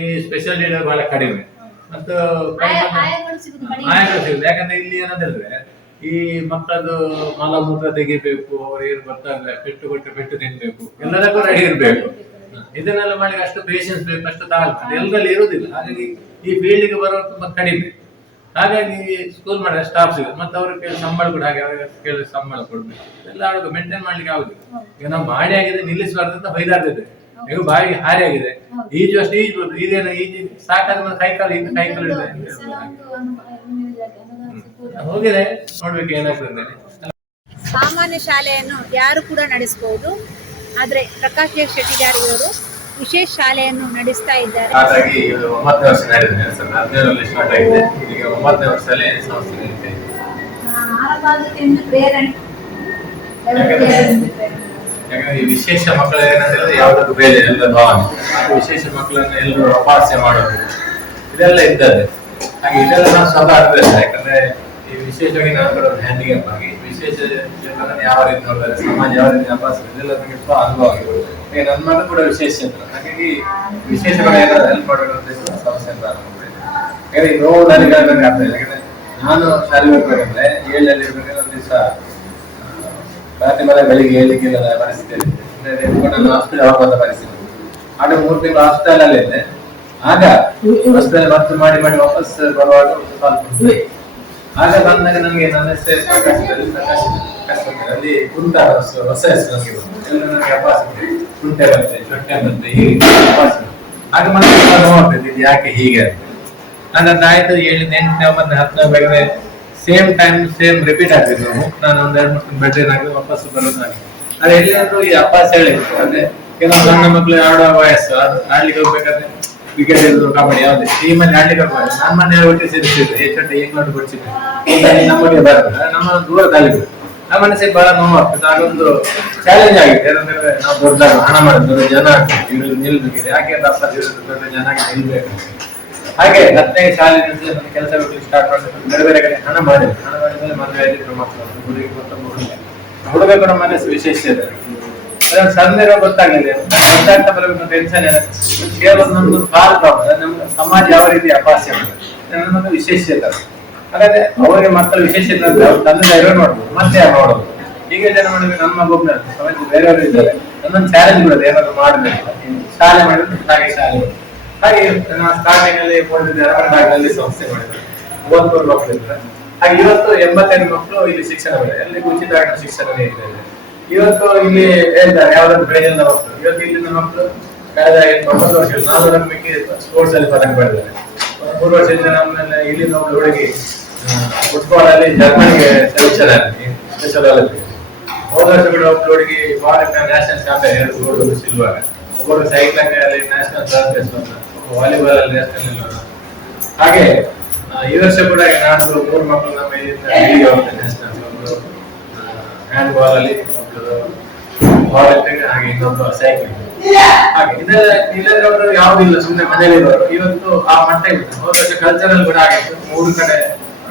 ಈ special dealer ಬಹಳ ಕಡಿಮೆ. ಮತ್ತು ಆಯಾಗಳು ಸಿಗುತ್ತೆ ಯಾಕಂದ್ರೆ ಇಲ್ಲಿ ಏನಂತಂದ್ರೆ ಈ ಮಕ್ಕಳದ್ದು ಮಲಮೂತ್ರ ತೆಗಿಬೇಕು ಅವ್ರು ಏನು ಬರ್ತಾರೆ ಪೆಟ್ಟು ಕೊಟ್ಟರೆ ಪೆಟ್ಟು ತಿನ್ಬೇಕು ಎಲ್ಲದಕ್ಕೂ ರೆಡಿ ಇರಬೇಕು. ಇದನ್ನೆಲ್ಲ ಮಾಡಿ ಅಷ್ಟು ಪೇಷನ್ಸ್ ಬೇಕು ಅಷ್ಟು ತಾಳ್ಮೆ. ಎಲ್ಲರಲ್ಲಿ ಇರುವುದಿಲ್ಲ. ಹಾಗಾಗಿ ಈ ಫೀಲ್ಡಿಗೆ ಬರೋರು ತುಂಬಾ ಕಡಿಮೆ. ಹಾಗಾಗಿ ಸ್ಕೂಲ್ ಮಾಡಿದ ಸ್ಟಾಫ್ ಸಿಗುತ್ತೆ. ಮತ್ತೆ ಅವ್ರಿಗೆ ಕೇಳಿ ಸಂಬಳ ಕೂಡ ಹಾಗೆ ಅವ್ರಿಗೆ ಕೇಳಿ ಸಂಬಳ ಕೊಡ್ಬೇಕು. ಎಲ್ಲ ಮೇಂಟೈನ್ ಮಾಡ್ಲಿಕ್ಕೆ ಆಗುದಿಲ್ಲ. ಈಗ ನಾವು ಮಾಡಿ ಆಗಿದೆ ನಿಲ್ಲಿಸಬಾರ್ದು ಅಂತ ಬೈದಾಡ್ತಿದ್ದೆ ಈಗ ಬಾಯಿ ಹಾರಿ ಆಗಿದೆ ಈಜು ಅಷ್ಟು ಈಜು ಇದೇನು ಈಜಿ ಸಾಕಾದ್ರೆ ಮೇಲೆ ಕೈ ಕಾಲು ಇನ್ನು ಕೈ ಕಾಲು. ಹೋಗಿದೆ. ನೋಡ್ಬೇಕು ಏನಾಗ್ತದೆ ಸಾಮಾನ್ಯ ಶಾಲೆಯನ್ನು ಯಾರು ಕೂಡ ನಡೆಸಬಹುದು. ಆದ್ರೆ ಪ್ರಕಾಶ್ ಶೆಟ್ಟಿಗಾರಿ ಶೆಟ್ಟಿಗಾರ್ ಇವರು ವಿಶೇಷ ಶಾಲೆಯನ್ನು ನಡೆಸ್ತಾ ಇದ್ದಾರೆ. ಹಾಗಾಗಿ ಒಂಬತ್ತನೇ ವರ್ಷ ನಡೆದಿದೆ ಸರ್ ಹದಿನೇಳರಲ್ಲಿ ಸ್ಟಾರ್ಟ್ ಆಗಿದೆ. ಈಗ ಒಂಬತ್ತನೇ ವರ್ಷದಲ್ಲಿ ಸಂಸ್ಥೆ ನಡೀತಾ ಇದೆ ಪ್ರೇರಣೆ. ಯಾಕಂದ್ರೆ- ಈ ವಿಶೇಷ ಮಕ್ಕಳು ಏನಂತಂದ್ರೆ ಯಾವುದಕ್ಕೂ ಬೇರೆ ಎಲ್ಲ ಭಾವನೆ. ವಿಶೇಷ ಮಕ್ಕಳನ್ನ ಎಲ್ಲರೂ ಅಪಾಸ್ಯ ಮಾಡೋದು, ಇದೆಲ್ಲ ಇದ್ದದೆ ಹಾಗೆ ಇದೆಲ್ಲ ನಾವು ಸ್ವತಃ ಅನುಭವಿಸಿದೆ ಯಾಕಂದ್ರೆ ಈ ವಿಶೇಷವಾಗಿ ನಾನು ಕೂಡ ಹ್ಯಾಂಡಿಕ್ಯಾಪ್ ಆಗಿ, ವಿಶೇಷ ಯಾವ ರೀತಿ ನೋಡ್ತಾರೆ, ಸಮಾಜ ಯಾವ ರೀತಿ ಅಪಾಸ ಇದೆಲ್ಲ ನನಗೆ ತುಂಬಾ ಅನುಭವ ಆಗಿದೆ. ನನ್ನ ಮಗ ಕೂಡ ವಿಶೇಷ ಅಂತ. ಹಾಗಾಗಿ ವಿಶೇಷಗಳು ಏನಾದ್ರು ಹೆಲ್ಪ್ ಮಾಡಬೇಕು ಅಂತ ಹೇಳಿ ಅಂತ ಮಾಡಿದೆ ಯಾಕಂದ್ರೆ ಈ ನೋವು ನನಗೆ ಅರ್ಥ ಇಲ್ಲ. ಯಾಕಂದ್ರೆ ನಾನು ಶಾಲೆ ಹೋಗ್ಬೇಕಂದ್ರೆ ಏಳಲ್ಲಿ ಇರ್ಬೇಕಾದ್ರೆ ಒಂದು ದಿವಸ ಮನೆ ಬೆಳಿಗ್ಗೆ ಏಳಿಕ್ಕಿಲ್ಲ ಪರಿಸ್ಥಿತಿ ನಾನು ಹಾಸ್ಪಿಟಲ್ ಹೋಗುವಂತ ಪರಿಸ್ಥಿತಿ. ಆಗ ಮೂರು ತಿಂಗಳು ಹಾಸ್ಪಿಟಲ್ ಅಲ್ಲಿ ಇದ್ದೆ. ಆಗ ಹಾಸ್ಪಿಟಲ್ ಮತ್ತೆ ಮಾಡಿ ಮಾಡಿ ವಾಪಸ್ ಬರುವಾಗ ಆಗ ಬಂದಾಗ ನಮಗೆ ನನ್ನ ಹೆಸರು ಅಲ್ಲಿ ಕುಂಟ ಹೊಸ ಹೊಸ ಹೆಸರು ಬಂತು. ಕುಂಟೆ ಬರುತ್ತೆ ಚೊಟ್ಟೆ ಅಭ್ಯಾಸ ಇದೆ. ಆಗ ಯಾಕೆ ಹೀಗೆ ಅಂತ. ನಾನು ಆಯ್ತು ಏಳು ಎಂಟನೇ ಒಂಬತ್ತನೇ ಹತ್ತನೇ ಬಗ್ಗೆ ಸೇಮ್ ಟೈಮ್ ಸೇಮ್ ರಿಪೀಟ್ ಆಗ್ತಿದ್ರು. ನಾವು ನಾನು ಒಂದ್ ಎರಡು ಮೂರು ಬೆಡ್ ಆಗಿ ವಾಪಸ್ ಬರೋದು ಅದೇ ಅದು ಎಲ್ಲಿಯಾದ್ರೂ ಈ ಅಭ್ಯಾಸ ಹೇಳಿ ಅಂದ್ರೆ ಕೆಲವು ಸಣ್ಣ ಮಕ್ಕಳು ಆಡುವ ವಯಸ್ಸು ಅದು ಆಡ್ಲಿಕ್ಕೆ ಹೋಗ್ಬೇಕಾದ್ರೆ ಕ್ರಿಕೆಟ್ ಇದ್ರು ಕಬಡ್ಡಿ ಯಾವ್ದು ಟೀಮಲ್ಲಿ ಆಡ್ಲಿಕ್ಕೆ ಹೋಗ್ಬಾರ್ದು ನಮ್ಮ ಮನೆ ಒಟ್ಟಿಗೆ ಸೇರಿಸಿದ್ರು ಚೊಟ್ಟೆ ಏನ್ ಮಾಡಿ ಕೊಡ್ಸಿದ್ರು ನಮಗೆ ಬರೋದು ನಮ್ಮ ದೂರ ತಲೆಬೇಕು ನಮ್ಮ ಮನಸ್ಸಿಗೆ ಬಹಳ ನೋವಾಗ್ತದೆ ಅದೊಂದು ಚಾಲೆಂಜ್ ಆಗಿದೆ. ಏನಂದ್ರೆ ನಾವು ದೊಡ್ಡದಾಗ ಹಣ ಮಾಡಿದ್ರು ಜನ ಆಗ್ತದೆ ಇವ್ರು ನಿಲ್ಬೇಕಿದೆ ಯಾಕೆ ಅಂತ ಅಪ್ಪ ದೊಡ್ಡ ಜನ ನಿಲ್ಬೇಕು. ಹಾಗೆ ಹತ್ತನೇ ಶಾಲೆ ಕೆಲಸ ಬಿಟ್ಟು ಸ್ಟಾರ್ಟ್ ಮಾಡಿದ್ರು. ಬೇರೆ ಬೇರೆ ಕಡೆ ಹಣ ಮಾಡಿ ಹಣ ಮಾಡಿದ್ಮೇಲೆ ಮದುವೆ ಆಗಿದ್ರು ಮಕ್ಕಳು. ಹುಡುಗಿ ಮತ್ತೊಬ್ಬ ಹುಡುಗ. ಹುಡುಗ ಕೂಡ ಮನಸ್ಸು ವಿಶೇಷ ಇದೆ. ಸಣ್ಣ ಗೊತ್ತಾಗಲಿದೆ ಗೊತ್ತಾಗ್ತಾ ಬರಬೇಕು ಟೆನ್ಷನ್ ಕೇವಲ ನಮ್ದು ಕಾಲ್ ಪ್ರಾಬ್ಲಮ್ ನಮ್ಮ ಸಮಾಜ ಯಾವ ರೀತಿ ಅಪಾಸ್ಯ ನಮ್ಮದು ವಿಶೇಷ ಇದ್ದಾರೆ ಹಾಗಾದ್ರೆ ಅವರಿಗೆ ಮಕ್ಕಳು ವಿಶೇಷ ಇದ್ದಾರೆ ಅವ್ರು ತಂದೆ ಧೈರ್ಯ ನೋಡ್ಬೋದು. ಮತ್ತೆ ಯಾರು ನೋಡೋದು? ಹೀಗೆ ಜನ ಮಾಡಿದ್ರೆ ನಮ್ಮ ಮಗುನ ಸಮಾಜ ಬೇರೆಯವರು ಇದ್ದಾರೆ. ನನ್ನೊಂದು ಚಾಲೆಂಜ್ ಬಿಡೋದು ಏನಾದ್ರು ಮಾಡಬೇಕು ಶಾಲೆ ಮಾಡಿದ್ರೆ ಹಾಗೆ ಶಾಲೆ. ಮಾಡೋದು. ಹಾಗೆ ನಾನು ಸ್ಟಾರ್ಟಿಂಗ್ ಅಲ್ಲಿ ಭಾಗದಲ್ಲಿ ಸಂಸ್ಥೆ ಮಾಡಿದ್ರು. ಮೂವತ್ಮೂರು ಮಕ್ಕಳು ಇದ್ದಾರೆ ಹಾಗೆ ಇವತ್ತು ಎಂಬತ್ತೈದು ಮಕ್ಕಳು ಇಲ್ಲಿ ಶಿಕ್ಷಣ ಮಾಡಿದ್ದಾರೆ ಅಲ್ಲಿ ಉಚಿತ ಶಿಕ್ಷಣ ನೀಡ್ತಾ ಇವತ್ತು ಇಲ್ಲಿ ಹೇಳ್ತಾರೆ, ಯಾವ್ದಾದ್ರು ಬೆಳೆಯಿಂದ ಮಕ್ಕಳು. ಇವತ್ತು ಇಲ್ಲಿನ ಮಕ್ಕಳು ಕಳೆದ ತೊಂಬತ್ತು ವರ್ಷ ನಾಲ್ಕು ಮಿಕ್ಕಿ ಸ್ಪೋರ್ಟ್ಸ್ ಅಲ್ಲಿ ಪದಕ ಪಡೆದಿದ್ದಾರೆ. ಮೂರು ವರ್ಷದಿಂದ ನಮ್ಮನ್ನ ಇಲ್ಲಿ ನಾವು ಹುಡುಗಿ ಫುಟ್ಬಾಲ್ ಅಲ್ಲಿ ಜರ್ಮನಿಗೆ ಸೆಲೆಕ್ಷನ್ ಸ್ಪೆಷಲ್ ಒಲಿಂಪಿಕ್ ಹೋದ ವರ್ಷ ಕೂಡ ಒಬ್ಬಳು ಹುಡುಗಿ ಭಾರತ ನ್ಯಾಷನಲ್ ಚಾಂಪಿಯನ್ ಎರಡು ಗೋಲ್ಡ್ ಸಿಲ್ವರ್ ಒಬ್ಬರು ಸೈಕ್ಲಿಂಗ್ ಅಲ್ಲಿ ನ್ಯಾಷನಲ್ ಚಾಂಪಿಯನ್ಸ್ ವಾಲಿಬಾಲ್ ಅಲ್ಲಿ ನ್ಯಾಷನಲ್ ಹಾಗೆ ಈ ವರ್ಷ ಕೂಡ ನಾನು ಮೂರು ಮಕ್ಕಳು ನಮ್ಮ ಇಲ್ಲಿಗೆ ಹೋಗ್ತೇನೆ ನ್ಯಾಷನಲ್ ಒಂದು ಹ್ಯಾಂಡ್ ಬಾಲ್ ಅಲ್ಲಿ ಒಬ್ಬರು ವಾಲಿಬಾಲ್ ಹಾಗೆ ಇನ್ನೊಬ್ಬ ಸೈಕ್ಲಿಂಗ್ ಹಾಗೆ ಇದೆಲ್ಲ ಇಲ್ಲದವರು ಯಾವುದಿಲ್ಲ ಸುಮ್ಮನೆ ಮನೇಲಿ ಇರೋರು. ಇವತ್ತು ಆ ಮಟ್ಟ ಇತ್ತು ಹೋದ ವರ್ಷ ಕಲ್ಚರಲ್ ಕೂಡ ಆಗಿತ್ತು ಮೂರು ಕಡೆ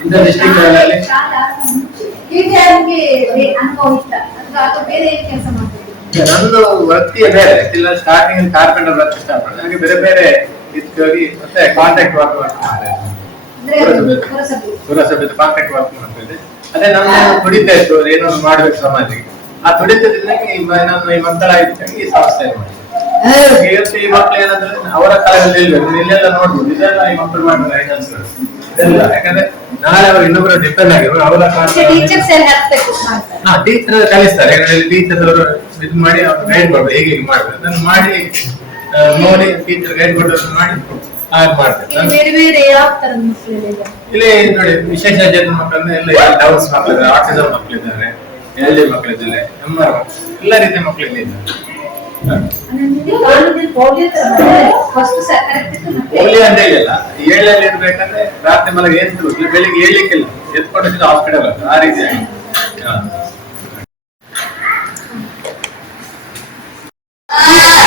ಇಂಥ ಡಿಸ್ಟ್ರಿಕ್ಟ್ ಅಲ್ಲಿ ನನ್ನ ವೃತ್ತಿಯ ಹೀಗೆ ಬೇರೆ ನಂದು ವೃತ್ತಿಯೇ ಇಲ್ಲ ಸ್ಟಾರ್ಟಿಂಗ್ ಕಾರ್ಪೆಂಟರ್ ವೃತ್ತಿ ಸ್ಟಾರ್ಟ್ ಮಾಡಿದೆ ನನಗೆ ಬೇರೆ ಬೇರೆ ಇದಕ್ಕಾಗಿ ಮತ್ತೆ ಕಾಂಟ್ಯಾಕ್ಟ್ ವರ್ಕ್ ಮಾಡ್ತಾರೆ ಪುರಸಭೆ. ಕಾಂಟ್ಯಾಕ್ಟ್ ವರ್ಕ್ ಮಾಡ್ತಾ ಇದ್ದೆ ಅದೇ ನಮ್ಮ ತುಡಿತಾ ಇತ್ತು ಏನೋ ಮಾಡ್ಬೇಕು ಸಮಾಜಕ್ಕೆ. ಆ ತುಡಿತದಿಂದಾಗಿ ನಾನು ಈ ಮಕ್ಕಳ ಇದಕ್ಕಾಗಿ ಈ ಸಂಸ್ಥೆ ಮಾಡಿದೆ ಇವತ್ತು ಈ ಮಕ್ಕಳು ಏನಂದ್ರೆ ಅವರ ಕಾಲದಲ್ಲಿ ಇಲ್ಬೇಕು ಇಲ್ಲೆಲ್ಲ ನೋಡ್ಬೋದು ಇದೆಲ್ಲ ಈ ಮಕ್ಕಳು ಮಾಡಿದ್ರೆ ಐಟಮ್ಸ್ಗಳು ಇದೆಲ್ಲ. ಯಾಕಂದ್ರೆ ನಾಳೆ ಅವರು ಇನ್ನೊಬ್ಬರು ಡಿಪೆಂಡ್ ಆಗಿರೋ ಅವರ ಮಾಡ್ತಾರೆ. ಹಾ ಟೀಚರ್ ಕಲಿಸ್ತಾರೆ. ಟೀಚರ್ ಇದು ಮಾಡಿ ಅವ್ರು ಗೈಡ್ ಮಾಡ್ಬೇಕು. ಹೇಗೆ ಮಾಡ್ಬೇಕು? ಅದನ್ನು ಮಾಡಿ ನೋಡಿ ಟೀಚರ್ ಗೈಡ್ ಕೊಟ್ಟು ಮಾಡಿ ಹಾಗೆ ಮಾಡ್ತಾರೆ ಇಲ್ಲಿ ನಾನು- ಬೇರೆ ಬೇರೆ ಯಾವ ತರದ ಮಕ್ಕಳೆಲ್ಲ ಇದೆ ಇಲ್ಲಿ ನೋಡಿ ವಿಶೇಷ ಜನ ಮಕ್ಕಳನ್ನ ಎಲ್ಲ ಡೌನ್ಸ್ ಮಕ್ಕಳಿದ್ದಾರೆ ಆಟಿಸಮ್ ಮಕ್ಕಳಿದ್ದಾರೆ ಎಲ್ ಡಿ ಮಕ್ಕಳಿದ್ದಾರೆ ಆರ್ ಎಲ್ಲ ರೀತಿಯ ಮಕ್ಕಳು ಇಲ್ಲಿ ಇದ್ದಾರೆ ಅಂದ್ರೆ ನಿಮ್ಗೆ ಕಾಲೇಜಲ್ಲಿ ಪೋಲಿಯೋ ಅಂತ ಹೇಳಿಲ್ಲ. ಏಳಲ್ಲಿ ಇರ್ಬೇಕಂದ್ರೆ ರಾತ್ರಿ ಮಲಗ ಏನ್ ಇಲ್ಲಿ ಬೆಳಿಗ್ಗೆ ಏಳ್ಲಿಕ್ಕಿಲ್ಲ ಎತ್ಕೊಂಡು ಹಾಸ್ಪಿಟಲ್ ಆ ರೀತಿ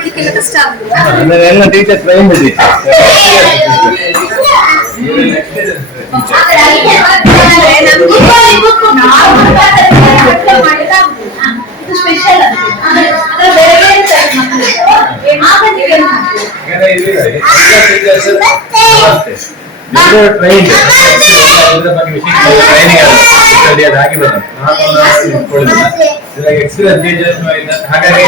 ಮಾಡ್ಲಿಕ್ಕೆಲ್ಲ ಕಷ್ಟ ಎಲ್ಲ ಟೀಚರ್ ಟ್ರೈನ್ ಸ್ಪೆಷಲ್ ಬೇರೆ ಬೇರೆ ಮಾಡ್ತೀರಿ? ಟ್ರೈನ್ ಎಕ್ಸ್ಪೀರಿಯನ್ಸ್ ಹಾಗಾಗಿ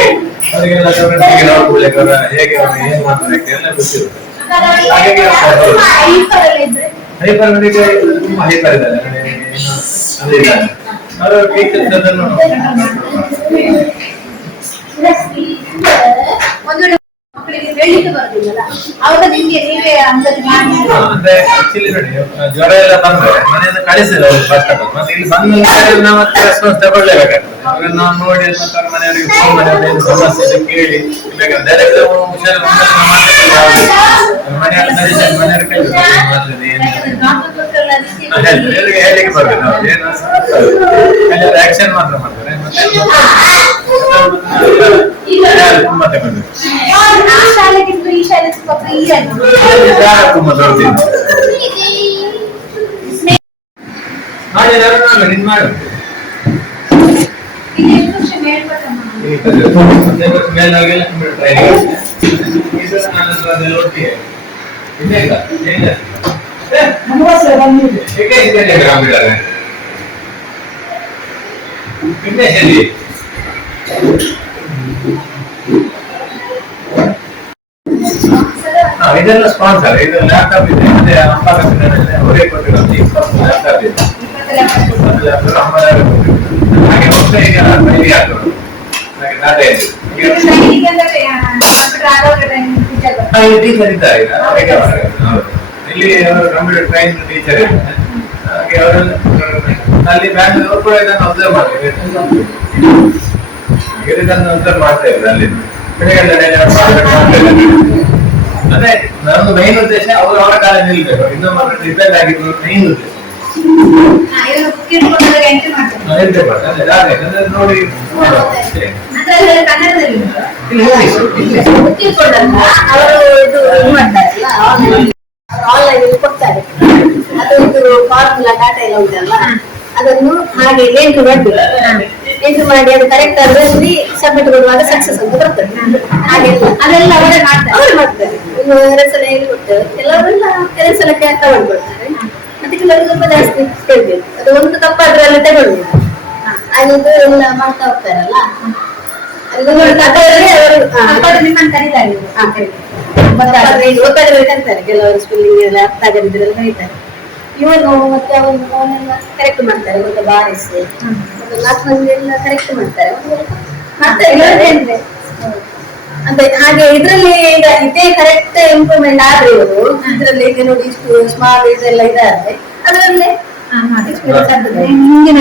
ಅವರಿಗೆಲ್ಲ ಅವರ ಹೇಗೆ ಅವ್ರು ಏನ್ ಮಾಡ್ತಾರೆ ಎಲ್ಲ ಗೊತ್ತಿರುತ್ತೆ. ಹಾಗಾಗಿ ಹೈಪರ್ ತುಂಬಾ ಹೈಪರ್ ಇದ್ದಾರೆ. ಅದು ಅವರು ಟೀಚರ್ಸ್ ಅದನ್ನು ಹೇಳಿಕ್ಕೆ ಬರೋದಿಲ್ಲಲ್ಲ ಅವಾಗ ನಿಮ್ಗೆ ನೀವೇ ಅಂದಾಜು ಮಾಡಿ. ಅಂದ್ರೆ ಆಕ್ಚುಲಿ ನೋಡಿ ಜ್ವರ ಎಲ್ಲ ಬಂದ್ರೆ ಮನೆಯಿಂದ ಕಳಿಸಿಲ್ಲ ಅವ್ರು ಫಸ್ಟ್ ಆಫ್ ಆಲ್ ಮತ್ತೆ ಇಲ್ಲಿ ಬಂದ ಮೇಲೆ ನಾವು ಮತ್ತೆ ರೆಸ್ಪಾನ್ಸ್ ತಗೊಳ್ಳೇಬೇಕಾಗ್ತದೆ ಅವಾಗ ನಾವು ನೋಡಿ ಮತ್ತೆ ಮನೆಯವರಿಗೆ ಫೋನ್ ಮಾಡಿ ಸಮಸ್ಯೆ ಇದೆ ಕೇಳಿ. ಬೇಕಾದ್ರೆ ಡೈರೆಕ್ಟ್ ಹುಷಾರು ಮನೆಯಲ್ಲಿ ಸಜೆಷನ್ ಮನೆಯವ್ರ ಕೈ ಏನ್ ಮಾಡ್ತದೆ ಏನು ಯಾಕಂದ್ರೆ ಡಾಕ್ಟರ್ ಗೊತ್ತಲ್ಲ ಅದಕ್ಕೆ ಹಾ, ಹೇಳಿ, ಎಲ್ರಿಗೆ ಹೇಳಿಕ್ಕೆ ಬರ್ಬೇಕು ನಾವು ಏನು ಆಕ್ಷನ್ ಮಾತ್ರ ಮಾಡ್ತಾರೆ. ಮತ್ತೆ ತಗೊಂಡು ಆ ಶಾಲೆಗಿಂತ ಈ ಶಾಲೆ ತುಂಬಾ ಫ್ರೀ ಆಗಿ ಜಾಗ ತುಂಬಾ ದೊಡ್ಡದಿದೆ ಮಾಡಿ ನಾನು ನಿನ್ ಮಾಡು ಇದು ಎಷ್ಟು ವರ್ಷ ಮೇಲ್ಪಟ್ಟಮ್ಮ ಮೇಲಾಗೆಲ್ಲ ಟ್ರೈನಿಂಗ್ ಇದು ನಾನು ಅದೆಲ್ಲ ಒಟ್ಟಿಗೆ ಇದೆ ಇಲ್ಲ ಏನಿಲ್ಲ ಹೇಗೆ ಇದೆ ಕಂಪ್ಯೂಟರ್ ವಿಘ್ನೇಶ್ ಎಲ್ಲಿ ಹಾ, ಇದೆಲ್ಲ ಸ್ಪಾನ್ಸರ್ ಇದು ಲ್ಯಾಪ್ಟಾಪ್ ಇದೆ ಮತ್ತೆ ಅಪ್ಪ ಕನ್ನಡದಲ್ಲಿ ಅವರೇ ಕೊಟ್ಟಿರೋದು ಇಪ್ಪತ್ತು ಲ್ಯಾಪ್ಟಾಪ್ ಇದೆ. ಅಮ್ಮ. ಹಾಗೆ ಮತ್ತೆ ಈಗ ಹಾಕೋದು ನಾಟೆ ಇದೆ ಟೀಚರ್ ಇಲ್ಲಿ. ಇದ್ದಾರೆ ಅವರು ಕಂಪ್ಯೂಟರ್ ಟ್ರೈನ್ ಟೀಚರ್ ಹಾಗೆ ಅಲ್ಲಿ ಬ್ಯಾಂಕ್ ಕೂಡ ಇದನ್ನು ಅಬ್ಸರ್ವ್ ಮಾಡ್ತಾರೆ. ಇದನ್ನು ಅಬ್ಸರ್ವ್ ಮಾಡ್ತಾ ಇದ್ದಾರೆ ಅಲ್ಲಿ. ಬೆಳಗ್ಗೆ ಅದೇ ನಮ್ಮ ಮೈನ್ ಉದ್ದೇಶ ಅವರು ಅವರ ಕಾಲ ನಿಲ್ಬೇಕು. ಇನ್ನೊಬ್ಬರು ಡಿಪೆಂಡ್ ಆಗಿದ್ರು ಮೈನ್ ಉದ್ದೇಶ. ನೋಡಿ ಆನ್ಲೈನ್ ಕೊಡ್ತಾರೆ. ಅದು ಫಾರ್ಮುಲಾ ಡಾಟಾ ಎಲ್ಲ ಉಂಟಲ್ಲ? ಅದನ್ನು ಹಾಗೆ ಎಂಟ್ರಿ ಮಾಡ್ಬೇಕು. ಎಂಟ್ರಿ ಮಾಡಿ ಅದು ಕರೆಕ್ಟ್ ಆದ್ರೆ ಸಬ್ಮಿಟ್ ಕೊಡುವಾಗ ಸಕ್ಸಸ್ ಅಂತ ಬರ್ತದೆ. ಹಾಗೆಲ್ಲ ಅದೆಲ್ಲ ಅವರೇ ಮಾಡ್ತಾರೆ. ಅವರೇ ಮಾಡ್ತಾರೆ. ಎರಡು ಸಲ ಹೇಳ್ಕೊಡ್ತೇವೆ ಕೆಲವರೆಲ್ಲ ಕೆಲವು ಸಲ ತಗೊಂಡ್ಕೊಳ್ತಾರೆ ಮತ್ತೆ ಕೆಲವರು ಸ್ವಲ್ಪ ಜಾಸ್ತಿ ಕೇಳ್ಬೇಕು ಅದು ಒಂದು ತಪ್ಪಾದ್ರೆ ಅಲ್ಲಿ ತಗೊಳ್ಬೇಕು ಅದು ಎಲ್ಲ ಮಾಡ್ತಾ ಹೋಗ್ತಾರಲ್ಲ. ಕೆಲವರು ಸ್ಪೆಲ್ಲಿಂಗ್ ಎಲ್ಲ ಅರ್ಥ ಆಗದಿದ್ರೆಲ್ಲ ಕರೀತಾರೆ ಇವನು ಮತ್ತೆ ಅವನು ಅವನೆಲ್ಲ ಕರೆಕ್ಟ್ ಮಾಡ್ತಾರೆ ಮತ್ತೆ ಬಾರಿಸ್ ಒಂದು ನಾಲ್ಕು ಮಂದಿಯೆಲ್ಲ ಕರೆಕ್ಟ್ ಮಾಡ್ತಾರೆ ಮಾಡ್ತಾರೆ ಅಂದ್ರೆ ಅದೇ ಹಾಗೆ ಇದ್ರಲ್ಲಿ ಈಗ ಇದೇ ಕರೆಕ್ಟ್ ಇಂಪ್ರೂವ್ಮೆಂಟ್ ಆದ್ರೆ ಇವರು ಇದ್ರಲ್ಲಿ ಈಗ ನೋಡಿ ಇಷ್ಟು ಸ್ಮಾಲ್ ಇದೆಲ್ಲ ಇದಾದ್ರೆ ಅದರಲ್ಲೇ experience ಆಗ್ತದೆ.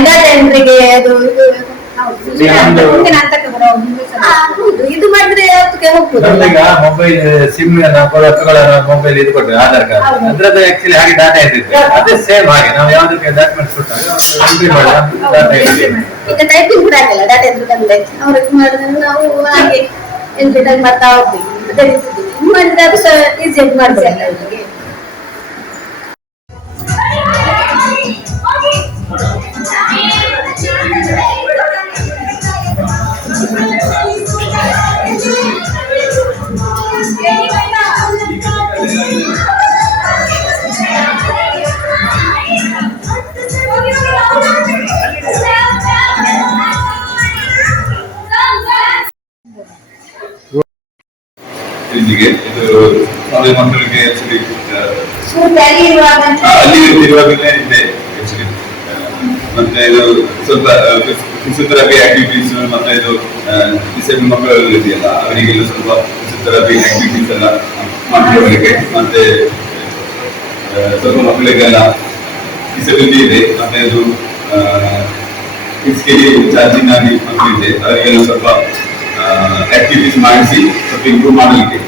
data entry ಗೆ ಅದು ಇದು. ಈಗ ಇದು ಮಾಡಿದ್ರೆ ನಮ್ಮೀಗ ಮೊಬೈಲ್ ಸಿಮ್ ಮೊಬೈಲ್ ಇದು ಕೊಟ್ಟರೆ ಆಧಾರ್ ಕಾರ್ಡ್. ಅದ್ರದ್ದು ಆಕ್ಚುಲಿ ಹಾಗೆ ಡಾಟಾ ಇರ್ತಿತ್ತು ಅದೇ ಸೇಮ್ ಹಾಗೆ. ನಾವು ಯಾವ್ದಕ್ಕೆ ಡಾಕ್ಯುಮೆಂಟ್ಸ್ ಕೊಟ್ಟಾಗ ಎಂಟ್ರಿ ಮಾಡಿ ಡಾಟಾ ಈಗ ಟೈಪಿಂಗ್ ಕೂಡ ಆಗಲ್ಲ ಡಾಟಾ ಎಂಟ್ರಿ ಬಂದ್ರೆ ಅವ್ರು ಇದು ಮಾಡಿದ್ರೆ ನಾವು ಹಾಗೆ ಎಂಟ್ರಿ ಟೈಪ್ ಮಾಡ್ತಾ ಹೋಗ್ತೀವಿ. ಅದೇ ರೀತಿ ಇದು. ಇದು ಮಾಡಿದ್ರೆ ಅದು ಈಸಿಯಾಗಿ ಮಾಡ್ಬೋದು ಅಲ್ಲಿ ಇರುವಾಗಲೇ ಇದೆ ಆಕ್ಚುಲಿ ಮತ್ತೆ ಇದು ಸ್ವಲ್ಪ ಫಿಸಿಯೋಥೆರಪಿ ಆಕ್ಟಿವಿಟೀಸ್ ಮತ್ತೆ ಇದು ಡಿಸೇಬಲ್ ಮಕ್ಕಳು ಇದೆಯಲ್ಲ ಅವರಿಗೆಲ್ಲ ಸ್ವಲ್ಪ ಫಿಸಿಯೋಥೆರಪಿ ಆಕ್ಟಿವಿಟೀಸ್ ಎಲ್ಲ ಮಾಡ್ಕೊಳ್ಳೋರಿಗೆ ಮತ್ತೆ ಸ್ವಲ್ಪ ಮಕ್ಕಳಿಗೆಲ್ಲ ಡಿಸಬಿಲಿಟಿ ಇದೆ ಮತ್ತೆ ಅದು ಫಿಸಿಕಲಿ ಚಾರ್ಜಿಂಗ್ ಆಗಿ ಮಕ್ಕಳಿದೆ ಅವರಿಗೆಲ್ಲ ಸ್ವಲ್ಪ ಆಕ್ಟಿವಿಟೀಸ್ ಮಾಡಿಸಿ ಸ್ವಲ್ಪ ಇಂಪ್ರೂವ್ ಮಾಡಲಿಕ್ಕೆ.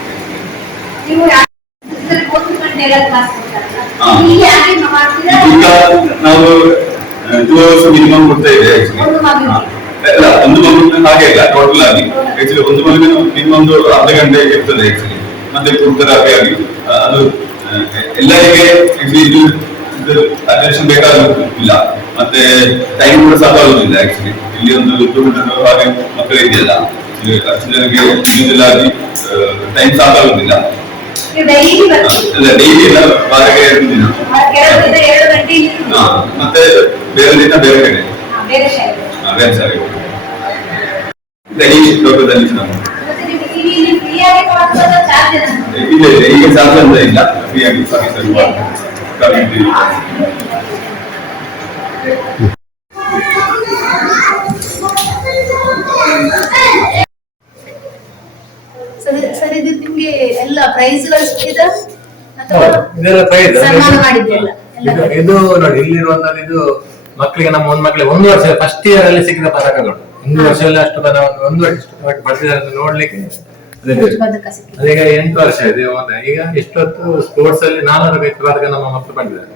ಈಗ ನಾವು ಟೂ ಅವರ್ಸ್ ಮಿನಿಮಮ್ ಕೊಡ್ತಾ ಇದೆ ಇಲ್ಲ ಒಂದು ಮಗುವಿನ ಹಾಗೆ ಇಲ್ಲ ಟೋಟಲ್ ಆಗಿ. ಆಕ್ಚುಲಿ ಒಂದು ಮಗುವಿನ ಮಿನಿಮಮ್ ಅರ್ಧ ಗಂಟೆ ಇರ್ತದೆ ಆಕ್ಚುಲಿ ಮತ್ತೆ ಕುಂತರಾಪಿ ಆಗಿ. ಅದು ಎಲ್ಲರಿಗೆ ಇದು ಅಟೆನ್ಷನ್ ಬೇಕಾಗಿಲ್ಲ ಮತ್ತೆ ಟೈಮ್ ಕೂಡ ಸಾಕಾಗುದಿಲ್ಲ ಆಕ್ಚುಲಿ ಇಲ್ಲಿ ಒಂದು ಹಂಡ್ರೆಡ್ ಹಾಗೆ ಮಕ್ಕಳಿದೆಯಲ್ಲ. ಅಷ್ಟು ಜನರಿಗೆ individual ಆಗಿ ಟೈಮ್ ಸಾಕಾಗುದಿಲ್ಲ ಅಲ್ಲ ಡೈಲಿ ಎಲ್ಲ ವಾರಕ್ಕೆ ಎರಡು ದಿನ ಎರಡು ದಿನ ಎರಡು ಗಂಟೆ ಇಲ್ಲಿ ಹಾ, ಮತ್ತೆ ಬೇರೆ ದಿನ ಬೇರೆ ಕಡೆ ಹಾ, ಬೇರೆ ಶಾಲೆ ಹಾ, ಬೇರೆ ಶಾಲೆಗೆ ಧನೀಶ್ ಲೋಕದಲ್ಲಿ ನಾವು ಮತ್ತೆ ನೀವು ಇಲ್ಲಿ ಇಲ್ಲಿ ಫ್ರೀ ಆಗಿ ಮಾಡ್ಬೋದಾ ಚಾರ್ಜ್ ಇಲ್ಲ ಇಲ್ಲ ಈಗ ಚಾರ್ಜ್ ಅಂತ ಇಲ್ಲ ಫ್ರೀಯಾಗಿ ಸರ್ವಿಸ್ ಕಮ್ಯುನಿಟಿ ಪ್ರೈಸ್ಗಳು ಸಿಕ್ಕಿದ? ಅಥವಾ ಇದೆಲ್ಲ ಪ್ರೈಸ್ ಸನ್ಮಾನ ಮಾಡಿದ್ದೆಲ್ಲ ಎಲ್ಲ ಇದು ಇದು ನೋಡಿ ಇಲ್ಲಿರುವಂತದ್ದು ಇದು ಮಕ್ಕಳಿಗೆ ನಮ್ಮ ಒಂದ್ ಮಕ್ಕಳಿಗೆ ಒಂದು ವರ್ಷ ಫಸ್ಟ್ ಇಯರ್ ಅಲ್ಲಿ ಸಿಕ್ಕಿದ ಪದಕಗಳು ಒಂದು ವರ್ಷದಲ್ಲಿ ಅಷ್ಟು ಪದ ಒಂದು ವರ್ಷ ಪಡೆದಿದ್ದಾರೆ ಅಂತ ನೋಡ್ಲಿಕ್ಕೆ ಪದಕ ಸಿಕ್ಕಿದೆ. ಅದೀಗ ಎಂಟು ವರ್ಷ ಇದೆ ಈಗ ಇಷ್ಟೊತ್ತು ಸ್ಪೋರ್ಟ್ಸ್ ಅಲ್ಲಿ ನಾಲ್ವರು ಬೇಕು ಪದಕ ನಮ್ಮ ಮಕ್ಕಳು ಪಡೆದಿದ್ದಾರೆ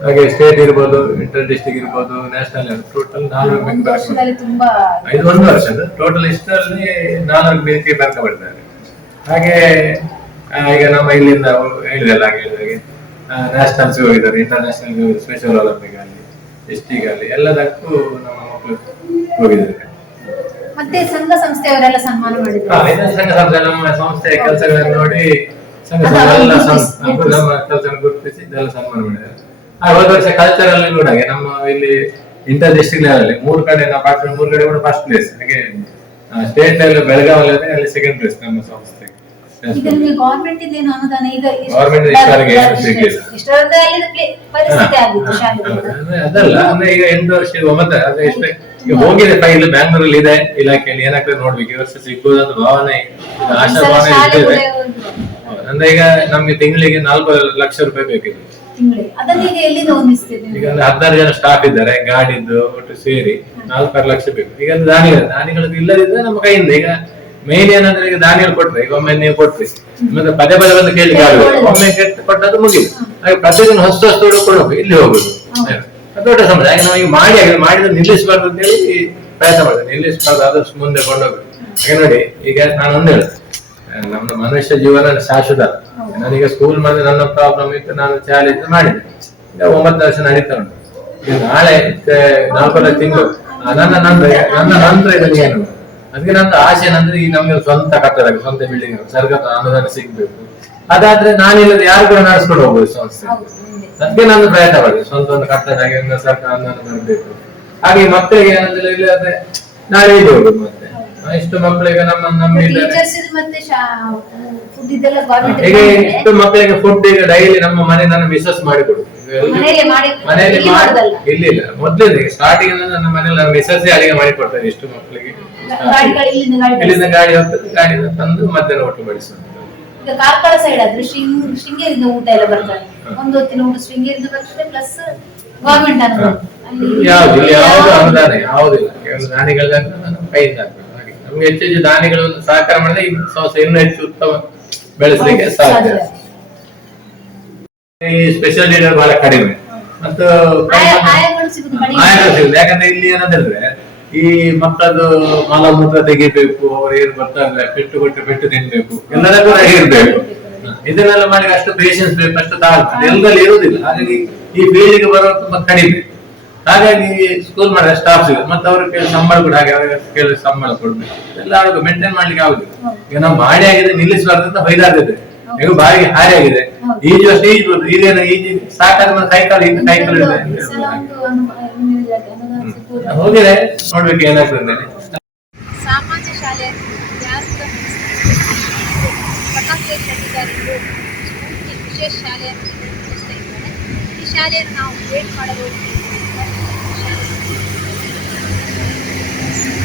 ಹಾಗೆ ಸ್ಟೇಟ್ ಇರ್ಬೋದು ಇಂಟರ್ ಡಿಸ್ಟ್ರಿಕ್ಟ್ ಇರ್ಬೋದು ನ್ಯಾಷನಲ್ ಟೋಟಲ್ ನಾಲ್ವರು ಒಂದು ಪದಕ ವರ್ಷದಲ್ಲಿ ತುಂಬಾ ಇದು ಒಂದು ವರ್ಷದ ಟೋಟಲ್ ಇಷ್ಟರಲ್ಲಿ ನಾಲ್ವರು ಬೇಸಿಗೆ ಪದಕ ಪಡೆದಿದ್ದಾರೆ ಹಾಗೆ ಈಗ ನಮ್ಮ ಇಲ್ಲಿಂದ ಹೇಳಿದೆಲ್ಲ ಹಾಗೆ ಹೇಳಿದಾಗೆ ನ್ಯಾಷನಲ್ಸ್ ಹೋಗಿದ್ದಾರೆ ಇಂಟರ್ನ್ಯಾಷನಲ್ ಸ್ಪೆಷಲ್ ಒಲಿಂಪಿಕ್ ಅಲ್ಲಿ ಡಿಸ್ಟಿಕ್ ಅಲ್ಲಿ ಎಲ್ಲದಕ್ಕೂ ನಮ್ಮ ಮಕ್ಕಳು ಹೋಗಿದ್ದಾರೆ. ಮತ್ತೆ ಸಂಘ ಸಂಸ್ಥೆಯವರೆಲ್ಲ ಸನ್ಮಾನ ಮಾಡಿದ್ರು. ಸಂಘ ಸಂಸ್ಥೆ ನಮ್ಮ ಸಂಸ್ಥೆಯ ಕೆಲಸಗಳನ್ನು ನೋಡಿ ಸಂಘ ಸಂಸ್ಥೆ ಎಲ್ಲ ನಮ್ಮ ಕೆಲಸ ಗುರುತಿಸಿ ಇದೆಲ್ಲ ಸನ್ಮಾನ ಮಾಡಿದ್ದಾರೆ. ಆ ಹೋದ ವರ್ಷ ಕಲ್ಚರಲ್ ಕೂಡ ಹಾಗೆ ನಮ್ಮ ಇಲ್ಲಿ ಇಂಟರ್ ಡಿಸ್ಟ್ರಿಕ್ಟ್ ಲೆವೆಲ್ ಅಲ್ಲಿ ಮೂರು ಕಡೆ ನಾವು ಮೂರು ಕಡೆ ಕೂಡ ಫಸ್ಟ್ ಪ್ಲೇಸ್ ಹಾಗೆ ಸ್ಟೇಟ್ ಅಲ್ಲಿ ಬೆಳಗಾವಿ ಅಲ್ಲಿ ಸೆಕೆಂಡ್ ಪ್ಲೇಸ್ ನಮ್ಮ ಸಂಸ್ಥೆ. ಈಗ ನಿಮಗೆ ಗವರ್ಮೆಂಟ್ ಇಂದ ಅನುದಾನ? ಈಗ ಇಷ್ಟು- Government ಇಂದ ಇಷ್ಟವರೆಗೆ ಏನು ಸಿಕ್ಕಿಲ್ಲ. ಇಷ್ಟರವರೆಗೆ ಅಲ್ಲಿನ ಪ್ಲೇ- ಪರಿಸ್ಥಿತಿ ಆಗಿತ್ತು ಶಾಲೆಗೆ. ಅದಲ್ಲ ಅಂದ್ರೆ ಈಗ ಎಂಟು ವರ್ಷ ಒಂಬತ್ತು ಎಷ್ಟು ಈಗ ಹೋಗಿದೆ ಫೈಲ್ ಬ್ಯಾಂಗ್ಳೂರಲ್ಲಿ ಇದೆ ಇಲಾಖೆಯಲ್ಲಿ ಏನಾಗ್ತದೆ ನೋಡ್ಬೇಕು ಈ ವರ್ಷ ಸಿಗ್ಬೋದು ಅಂತ ಭಾವನೆ ಇದು ಈ ಆಶಾ ಸಲ ಭಾವನೆ ಶಾಲೆ ಇರ್ತದೆ ಕೂಡ ಒಂದು ಅಂದ್ರೆ ಈಗ ನಮ್ಗೆ ತಿಂಗಳಿಗೆ ನಾಲ್ಕು ಲಕ್ಷ ರೂಪಾಯಿ ಬೇಕಿದೆ. ತಿಂಗಳಿಗೆ. ಅದನ್ನ ಈಗ ಎಲ್ಲಿಂದ ಈಗ ಅಂದ್ರೆ ಹದಿನಾರು ಜನ ಸ್ಟಾಫ್ ಇದ್ದಾರೆ ಗಾಡಿದ್ದು ಒಟ್ಟು ಸೇರಿ ನಾಲ್ಕಾರು ಲಕ್ಷ ಬೇಕು. ಈಗ ಅಂದ್ರೆ ದಾನಿಗಳು ದಾನಿಗಳು ಇಲ್ಲದಿದ್ರೆ ನಮ್ಮ ಕೈಯಿಂದ ಈಗ ಮೇನ್ ಏನಂದ್ರೆ ಈಗ ದಾನಿಗಳು ಕೊಟ್ರೆ ಈಗ ಒಮ್ಮೆ ನೀವು ಕೊಟ್ರಿ. ಮತ್ತೆ ಪದೇ ಪದೇ ಬಂದು ಕೇಳಿ ಒಮ್ಮೆ ಕೆಟ್ಟ ಕೊಟ್ಟದ್ದು ಮುಗಿದು. ಹಾಗೆ ಪ್ರತಿದಿನ ಹೊಸ ಹೊಸ ಕೊಡಬೇಕು ಇಲ್ಲಿ ಹೋಗುದು. ದೊಡ್ಡ ಸಮಸ್ಯೆ. ಹಾಗೆ ನಾವು ಈಗ ಮಾಡಿ ಹಾಗೆ ಮಾಡಿದ್ರೆ ನಿಲ್ಲಿಸಬಾರ್ದು ಅಂತ ಹೇಳಿ ಪ್ರಯತ್ನ ಮಾಡಿದೆ ನಿಲ್ಲಿಸಬಾರ್ದು ಆದಷ್ಟು ಮುಂದೆ ಕೊಂಡೋಗ್ಬೇಕು. ಹಾಗೆ ನೋಡಿ ಈಗ ನಾನು ಒಂದು ಹೇಳುದು. ನಮ್ಮ ಮನುಷ್ಯ ಜೀವನ ಶಾಶ್ವತ. ನನಗೆ ಸ್ಕೂಲ್ ಮಾಡಿದ್ರೆ ನನ್ನ ಪ್ರಾಬ್ಲಮ್ ಇತ್ತು ನಾನು ಚಾಲೆಂಜ್ ಮಾಡಿದೆ. ಒಂಬತ್ತು ವರ್ಷ ನಡೀತಾ ಉಂಟು. ಈಗ ನಾಳೆ ನಾಲ್ಕು ನಾಲ್ಕೂವರೆ ತಿಂಗಳು. ನನ್ನ ನಂತರ ನನ್ನ ನಂತರ ಇದನ್ನು ಏನು? ಅದಕ್ಕೆ ನನ್ನ ಆಸೆ ಏನಂದ್ರೆ ಈ ನಮ್ಗೆ ಸ್ವಂತ ಕಟ್ಟಡ ಸ್ವಂತ ಬಿಲ್ಡಿಂಗ್ ಸರ್ಕಾರದ ಅನುದಾನ ಸಿಗ್ಬೇಕು. ಅದಾದ್ರೆ ನಾನಿಲ್ಲದೆ ಯಾರು ಕೂಡ ನಡೆಸ್ಕೊಂಡು ಹೋಗ್ಬೋದು ಸಂಸ್ಥೆ. ಅದಕ್ಕೆ ನಾನು ಪ್ರಯತ್ನ ಮಾಡಿದೆ ಸ್ವಂತ ಒಂದು ಕಟ್ಟಡ ಹಾಗೆ ಸರ್ಕಾರ ಅನುದಾನ ಬರಬೇಕು ಹಾಗೆ ಮಕ್ಕಳಿಗೆ ಏನಂದ್ರೆ ಇಲ್ಲದ್ರೆ ನಾಳೆ ಇದು ಹೋಗುದು ಮತ್ತೆ. ಇಷ್ಟು ಮಕ್ಕಳಿಗೆ ನಮ್ಮ ನಮ್ಮ ಈಗ ಇಷ್ಟು ಮಕ್ಕಳಿಗೆ ಫುಡ್ ಈಗ ಡೈಲಿ ನಮ್ಮ ಮನೆ ನನ್ನ ಮಿಸಸ್ ಮಾಡಿಕೊಡುದು ಮನೆಯಲ್ಲೇ ಇಲ್ಲಿ ಮೊದ್ಲಿಂದ ಸ್ಟಾರ್ಟಿಂಗ್ ನನ್ನ ಮನೆಯಲ್ಲಿ ಮಿಸಸ್ ಅಡಿಗೆ ಮಾಡಿ ಕೊಡ್ತಾರೆ ಇಷ್ಟು ಮಕ್ಕಳಿಗೆ. ಇಲ್ಲಿಂದ ಗಾಡಿ ಗಾಡಿ ಹೋಗ್ತದೆ ಗಾಡಿನ ತಂದು ಮಧ್ಯಾಹ್ನ ಒಟ್ಟು ಬಡಿಸುವಂತ ಈಗ ಕಾರ್ಕಳ ಸೈಡ್ ಆದ್ರೆ ಶೃಂಗ್ ಶೃಂಗೇರಿಯಿಂದ ಊಟ ಎಲ್ಲ ಬರ್ತದೆ. ಒಂದು ಹೊತ್ತಿನ ಊಟ ಶೃಂಗೇರಿಯಿಂದ ಬರ್ತದೆ ಪ್ಲಸ್ ಗವರ್ಮೆಂಟ್ ಯಾವ್ದು ಇಲ್ಲಿ ಯಾವ್ದು ಅನುದಾನ ಯಾವುದಿಲ್ಲ ಕೇವಲ ದಾನಿಗಳಿದಾಗ ನಮ್ಮ ಕೈಯಿಂದ ಹಾಗೆ. ನಮ್ಗೆ ಹೆಚ್ಚು ಹೆಚ್ಚು ದಾನಿಗಳನ್ನು ಸಹಕಾರ ಮಾಡಿದ್ರೆ ಈ ಸಂಸ್ಥೆ ಇನ್ನೂ ಹೆಚ್ಚು ಉತ್ತಮ ಬೆಳೆಸಲಿಕ್ಕೆ ಸಾಧ್ಯ. ಈ ಸ್ಪೆಷಲ್ ಲೀಡರ್ ಬಹಳ ಕಡಿಮೆ. ಮತ್ತು ಆಯಾಗಳು ಕಡಿಮೆ. ಸಿಗುದು. ಯಾಕಂದ್ರೆ ಇಲ್ಲಿ ಏನಂತಂದ್ರೆ ಈ ಮಕ್ಕಳದ್ದು ಮಲಮೂತ್ರ ತೆಗಿಬೇಕು, ಅವ್ರು ಏನು ಬರ್ತಾರೆ, ಪೆಟ್ಟು ಕೊಟ್ಟು ಪೆಟ್ಟು ತಿನ್ಬೇಕು, ಎಲ್ಲದಕ್ಕೂ ರೆಡಿ. ಇದನ್ನೆಲ್ಲ ಮಾಡಿ ಅಷ್ಟು ಪೇಷನ್ಸ್ ಬೇಕು, ಅಷ್ಟು ತಾಳ್ಮೆ. ಎಲ್ಲದಲ್ಲಿ ಇರುವುದಿಲ್ಲ. ಹಾಗಾಗಿ ಈ ಫೀಲ್ಡಿಗೆ ಬರೋದು ತುಂಬಾ ಕಡಿಮೆ. ಹಾಗಾಗಿ ಸ್ಕೂಲ್ ಮಾಡಿದ ಸ್ಟಾಫ್ ಮತ್ತೆ ಅವ್ರ ಕೆಲವು ಸಂಬಳ ಕೂಡ, ಹಾಗೆ ಅವ್ರಿಗೆ ಕೇಳಿ ಸಂಬಳ ಕೊಡ್ಬೇಕು. ಎಲ್ಲ ಅವ್ರಿಗೆ ಮೇಂಟೈನ್ ಮಾಡ್ಲಿಕ್ಕೆ ಆಗುದಿಲ್ಲ. ಈಗ ನಾವು ಮಾಡಿ ಆಗಿದೆ ನಿಲ್ಲಿಸಬಾರ್ದು ಅಂತ ಬೈದಾಗಿದೆ ಈಗ ಬಾಯಿಗೆ ಹಾರಿ ಆಗಿದೆ. ಈಜು ಅಷ್ಟು ಈಜು, ಈಗೇನು ಈಜಿ, ಸಾಕಾದ ಇನ್ನು ಕೈಕಾಲು ಇದೆ ಹೋಗಿದೆ. ನೋಡ್ಬೇಕು ಏನಾಗ್ತದೆ ಸಾಮಾನ್ಯ ಶಾಲೆ ವಿಶೇಷ ಶಾಲೆಯನ್ನು ಈ ಶಾಲೆಯನ್ನು ನಾವು ವೇಟ್ ಮಾಡಬಹುದು